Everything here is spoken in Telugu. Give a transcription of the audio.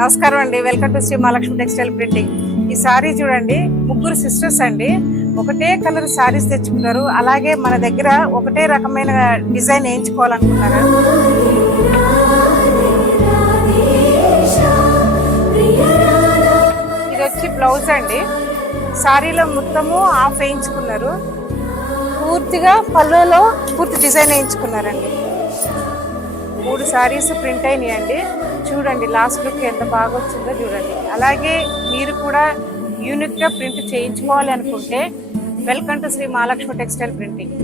నమస్కారం అండి. Welcome to Shri Mahalakshmi textile printing. ఈ సారీ చూడండి, ముగ్గురు సిస్టర్స్ అండి. ఒకటే కలర్ సారీస్ తెచ్చుకున్నారు. అలాగే మన దగ్గర ఒకటే రకమైన డిజైన్ వేయించుకోవాలనుకున్నారు. ఇది వచ్చి బ్లౌజ్ అండి. సారీలో మొత్తము హాఫ్ వేయించుకున్నారు. పూర్తిగా పళ్ళులో పూర్తి డిజైన్ వేయించుకున్నారండి. 3 సారీస్ ప్రింట్ అయినాయండి. చూడండి లాస్ట్ లుక్ ఎంత బాగా వచ్చిందో చూడండి. అలాగే మీరు కూడా యూనిక్ గా ప్రింట్ చేయించుకోవాలి అనుకుంటే welcome to Shri Mahalakshmi textile printing.